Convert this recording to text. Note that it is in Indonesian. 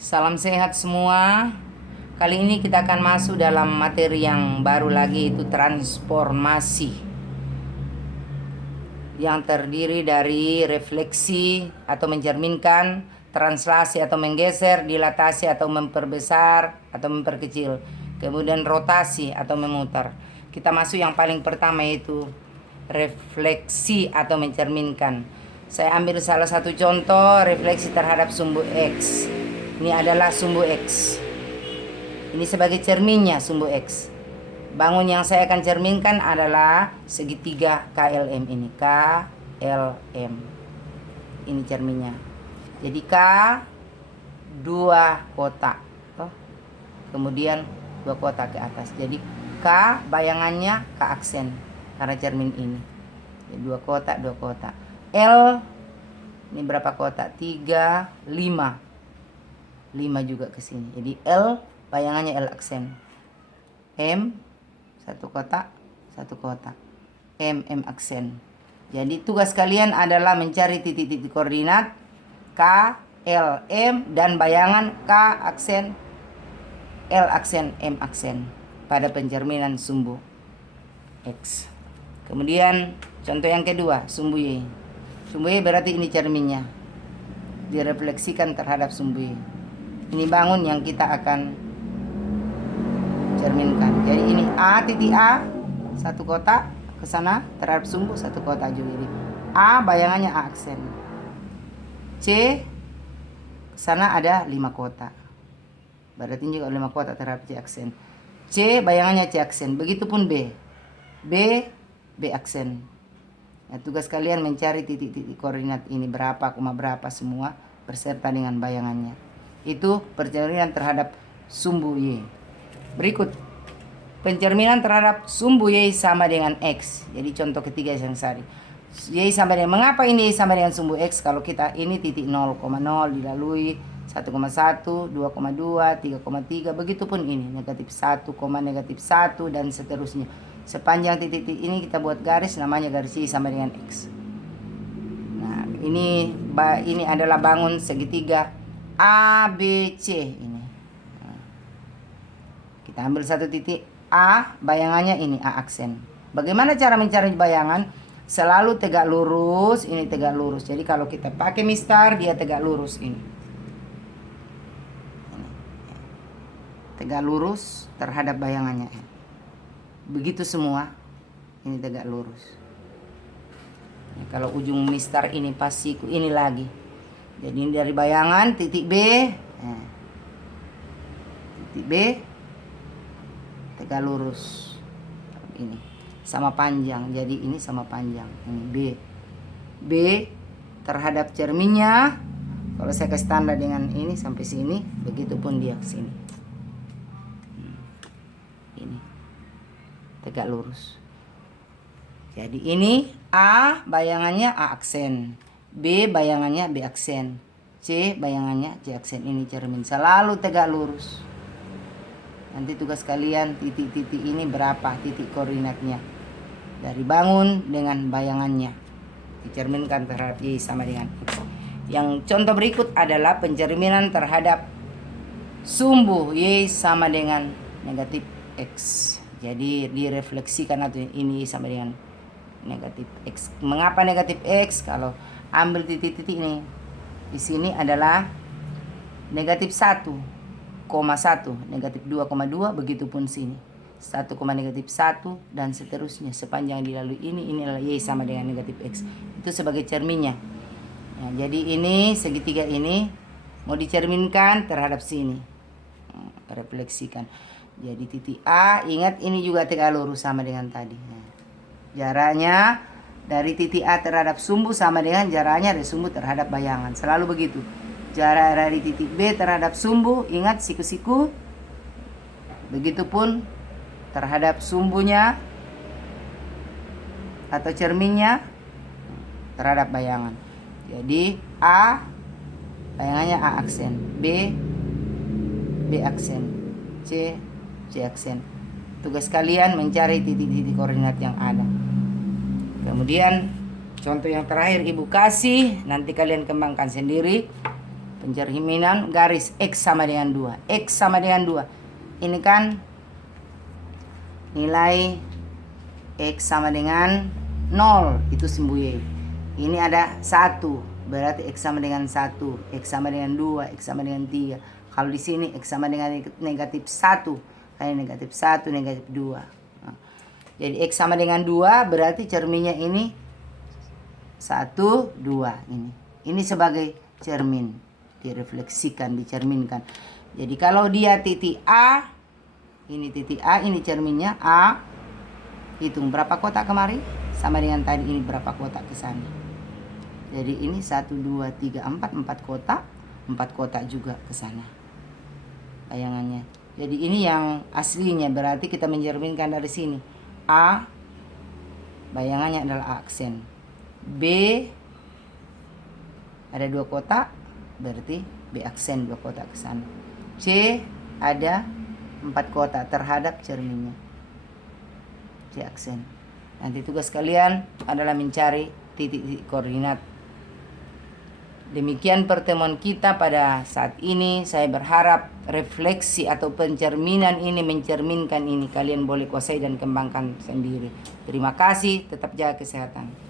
Salam sehat semua. Kali ini kita akan masuk dalam materi yang baru lagi, itu transformasi, yang terdiri dari refleksi atau mencerminkan, translasi atau menggeser, dilatasi atau memperbesar atau memperkecil, kemudian rotasi atau memutar. Kita masuk yang paling pertama, yaitu refleksi atau mencerminkan. Saya ambil salah satu contoh refleksi terhadap sumbu X. Ini adalah sumbu X. Ini sebagai cerminnya sumbu X. Bangun yang saya akan cerminkan adalah segitiga KLM ini. KLM. Ini cerminnya. Jadi K, dua kotak. Kemudian dua kotak ke atas. Jadi K bayangannya K aksen. Karena cermin ini. Jadi dua kotak, dua kotak. L, ini berapa kotak? 3, 5. 5 juga ke sini. Jadi L bayangannya L aksen. M satu kotak, satu kotak. M aksen. Jadi tugas kalian adalah mencari titik-titik koordinat K, L, M dan bayangan K aksen, L aksen, M aksen pada pencerminan sumbu X. Kemudian contoh yang kedua, sumbu Y. Sumbu Y berarti ini cerminnya. Direfleksikan terhadap sumbu Y. Ini bangun yang kita akan cerminkan. Jadi ini A, titik A, satu kotak ke sana terhadap sumbu, satu kotak juga. Jadi A bayangannya A aksen. C ke sana ada 5 kotak. Berarti juga 5 kotak terhadap C aksen. C bayangannya C aksen. Begitupun B. B aksen. Nah, tugas kalian mencari titik-titik koordinat ini berapa, berapa semua beserta dengan bayangannya. Itu pencerminan terhadap sumbu Y. Berikut pencerminan terhadap sumbu Y sama dengan X. Jadi contoh ketiga yang tadi. Y sama dengan, mengapa ini Y sama dengan sumbu X? Kalau kita ini titik 0,0 dilalui 1,1, 2,2, 3,3, begitupun ini negatif 1, negatif 1 dan seterusnya. Sepanjang titik-titik ini kita buat garis, namanya garis Y sama dengan X. Nah, ini adalah bangun segitiga A, B, C ini. Kita ambil satu titik A, bayangannya ini A aksen. Bagaimana cara mencari bayangan? Selalu tegak lurus, ini tegak lurus. Jadi kalau kita pakai mistar, dia tegak lurus ini. Tegak lurus terhadap bayangannya. Begitu semua, ini tegak lurus. Nah, kalau ujung mistar ini pas siku, ini lagi. Jadi ini dari bayangan titik B, titik B tegak lurus ini sama panjang. Jadi ini sama panjang, ini B terhadap cerminnya. Kalau saya kasih tanda dengan ini sampai sini, begitupun dia ke sini. Ini tegak lurus. Jadi ini A bayangannya A aksen, B bayangannya B aksen, C bayangannya C aksen. Ini cermin selalu tegak lurus. Nanti tugas kalian titik-titik ini berapa titik koordinatnya dari bangun dengan bayangannya, dicerminkan terhadap Y sama dengan X. Yang contoh berikut adalah pencerminan terhadap sumbu Y sama dengan negatif X. Jadi direfleksikan atau ini sama dengan negatif X. Mengapa negatif X? Kalau ambil titik-titik ini, di sini adalah negatif 1,1, negatif 2,2, begitupun sini 1, negatif 1 dan seterusnya sepanjang dilalui ini adalah Y sama dengan negatif X. Itu sebagai cerminnya. Nah, jadi ini segitiga ini mau dicerminkan terhadap sini, refleksikan. Jadi titik A, ingat ini juga tegak lurus sama dengan tadi. Nah, jaraknya dari titik A terhadap sumbu sama dengan jaraknya dari sumbu terhadap bayangan. Selalu begitu. Jarak dari titik B terhadap sumbu, ingat siku-siku. Begitupun terhadap sumbunya atau cerminnya terhadap bayangan. Jadi A bayangannya A aksen, B aksen, C aksen. Tugas kalian mencari titik-titik koordinat yang ada. Kemudian contoh yang terakhir Ibu kasih, nanti kalian kembangkan sendiri. Pencerminan garis X sama dengan 2. X sama dengan 2. Ini kan nilai X sama dengan 0. Itu sumbu Y. Ini ada 1. Berarti X sama dengan 1. X sama dengan 2. X sama dengan 3. Kalau di sini X sama dengan negatif 1. Kayak negatif 1, negatif 2. Nah, jadi X sama dengan 2 berarti cerminnya ini 1, 2 ini. Ini sebagai cermin. Direfleksikan, dicerminkan. Jadi kalau dia titik A, ini titik A, ini cerminnya A. Hitung berapa kotak kemari sama dengan tadi ini berapa kotak ke sana. Jadi ini 1, 2, 3, 4 kotak, 4 kotak juga ke sana. Bayangannya. Jadi ini yang aslinya, berarti kita mencerminkan dari sini. A bayangannya adalah aksen. B ada 2 kotak, berarti B aksen 2 kotak ke sana. C ada 4 kotak terhadap cerminnya. C aksen. Nanti tugas kalian adalah mencari titik-titik koordinat. Demikian pertemuan kita pada saat ini. Saya berharap refleksi atau pencerminan ini mencerminkan ini. Kalian boleh kuasai dan kembangkan sendiri. Terima kasih, tetap jaga kesehatan.